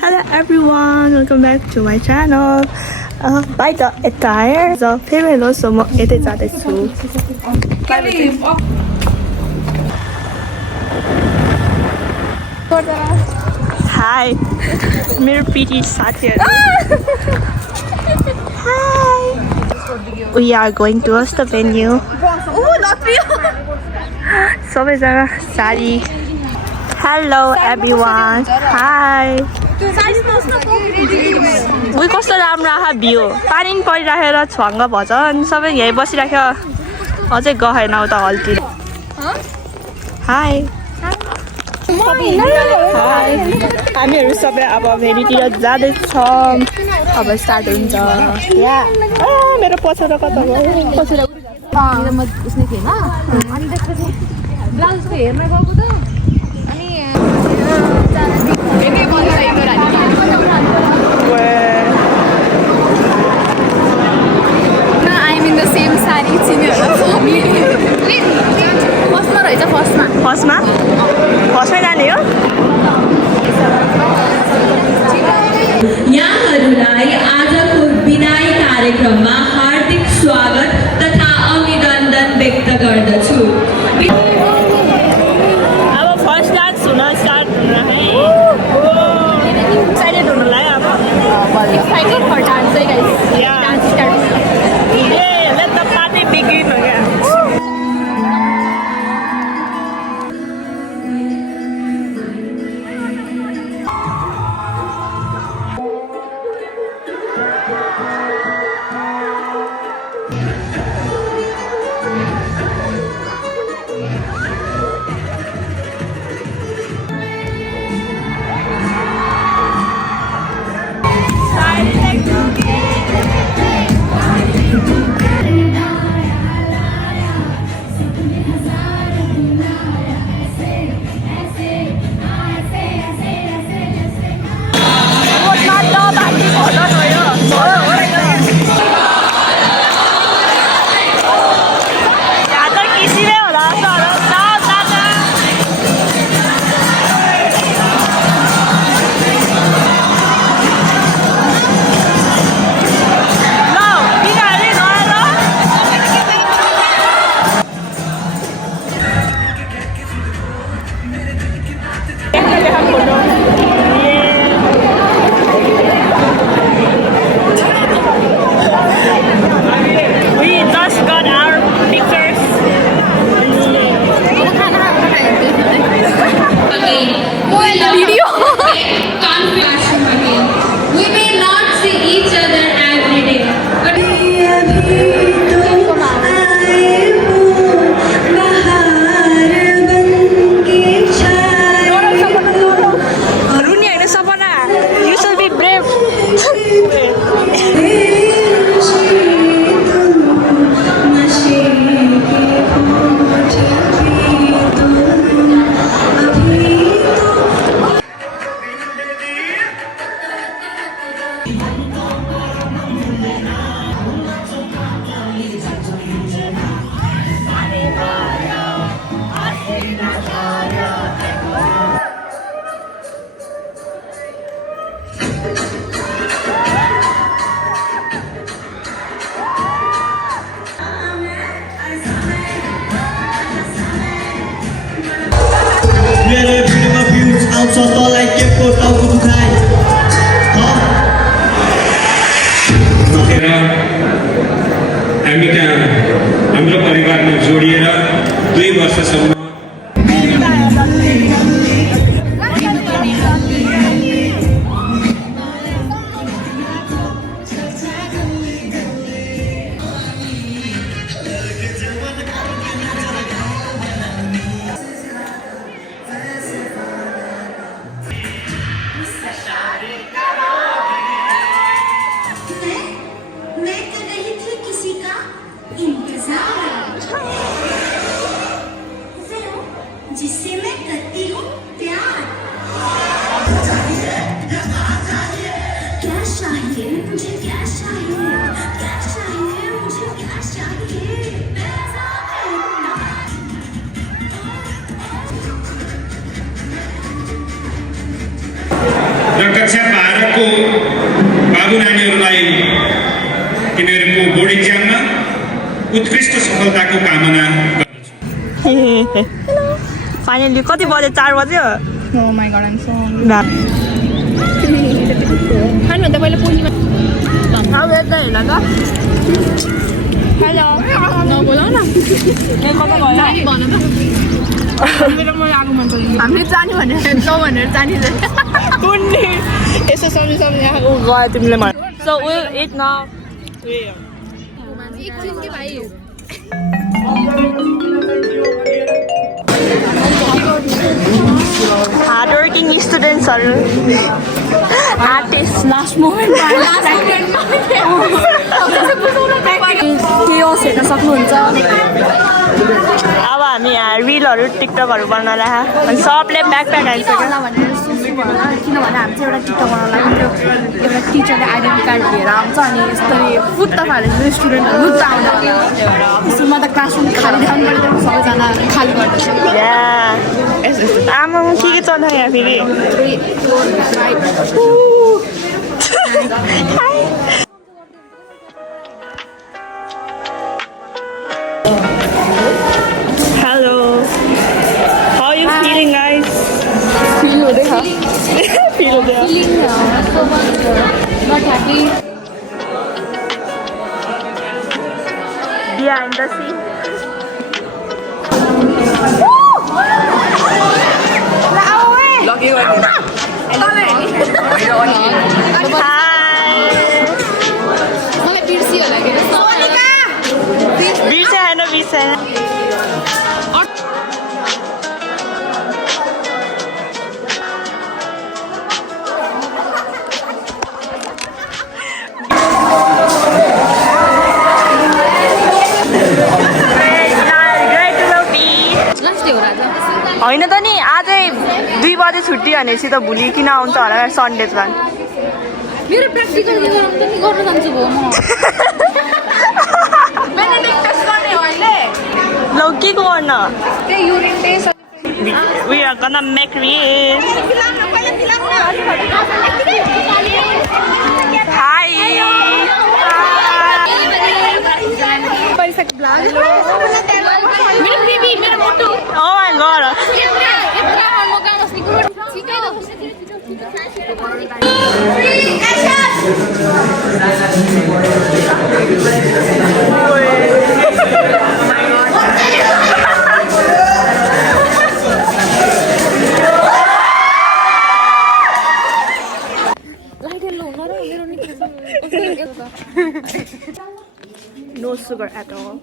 Hello everyone, welcome back to my channel. By the attire, the favorite also mo ete जाँदैछु. Hi, मेरो PT साथीहरु. Hi. We are going towards the venue. सबैजना sari. Hello everyone. Hi. उही कस्तो राम्रो आहा view. पानी पनि परिराखेर छ्वाङ्ग भन्छ अनि सबै यही बसिराख्यो. अझै गएन उता हलतिर. हाई. हाई. हामीहरू सबै अब भेरीतिर जाँदैछौँ. अब स्टार्ट हुन्छ. या. मेरो पछाडा कता गयो? पछाडा. म उसले के हैन अनि त्यसपछि ब्लाउजको हेर्न गएको त अनि एकै बनाइएको न I'm in the same sari चिन्यो फर्स्टमा रहेछ फर्स्टमा जाने हो यहाँहरूलाई आजको बिदाई कार्यक्रममा हार्दिक स्वागत तथा अभिनन्दन व्यक्त गर्दछु. अब फर्स्ट डान्स हुन स्टार्ट हुन एक्साइटेड हुनुलाई अब एक्साइटेड फर डान्स है guys dance start let the party begin again. आउँछ तँलाई के को टाउको दुखाइ सकेर हामी त्यहाँ हाम्रो परिवारमा जोडिएर 2 वर्षसम्म जिससे मैं करती हूँ प्यार. क्या चाहिए मुझे, क्या चाहिए, क्या चाहिए मुझे, क्या चाहिए. र कक्षा 12 को बाबु नानीहरूलाई तिनीहरूको बोर्ड इक्जाममा उत्कृष्ट सफलताको कामना गर्दछु। फाइनली कति बजे 4 बज्यो? Oh my god, I'm so hungry. खानुभन्दा पहिला पोलीमा अब यता हेर्न त। हेलो नबोलाउ न कता भन त मेरो मलाई आगो मन पर्दैन हामी जाने भनेर जाउँ भनेर जाने कुन्नी यसो सम्झी ऊ गयो तिमीले मन सो विल इट नाउ एकछिन के भाइ हार्ड वर्किङ स्टुडेन्ट्सहरू आर्टिस्ट लास्ट मोमेन्टमा केओस हेर्न सक्नुहुन्छ। अब हामी यहाँ रिलहरू टिकटकहरू बनाउन अनि सबले ब्याकप्याक हालिसक्यो किनभने हामी चाहिँ एउटा टिकटक बनाउन लागि एउटा टिचरले आइडेन्टी कार्ड लिएर आउँछ अनि यस्तरी फुत्त फालेर स्टुडेन्टहरू लुच्चा आउँदा स्कुलमा त क्लासरुम खाली ध्यान गरेर सबैजना खाली गर्दैछ। आमा के चल्छ यहाँ फेरि hello how you feeling guys? Feel हुँदैछ फिल हुँदैछ बिहाइन्ड द सिन मलाई बिर्सियो होला के बिर्सेन होइन त नि आजै 2 बजे छुट्टी भनेपछि त भोलि किन आउँछ होला सन्डेमा मेरो प्र्याक्टिकल त नि गर्न जान्छु भो ल के गर्न त्यही urine test We are gonna make reels. Hi. Perfect vlog. मेरो बेबी मेरो मोटो Oh my god. No sugar at all.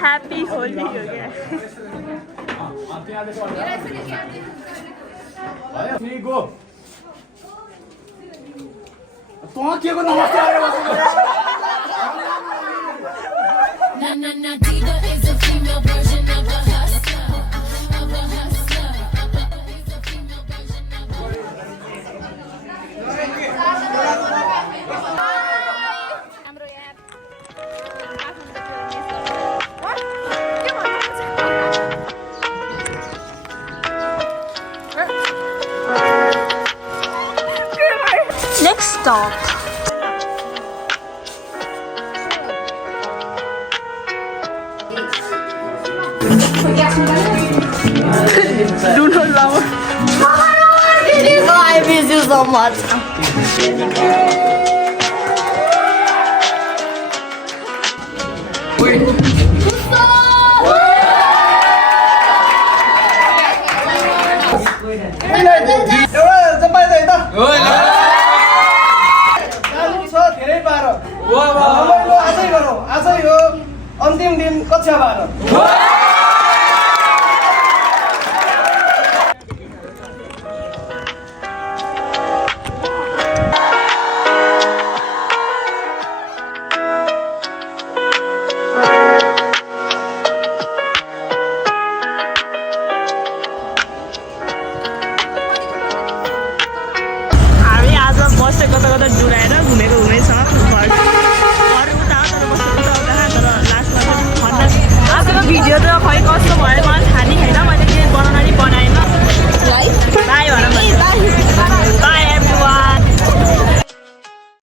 Happy Holi हो गया। Dida is a female version of a hustler, of a hustler. Is a female version of Next stop. Do not love. I miss you so much. आजै हो अन्तिम दिन कक्षा 12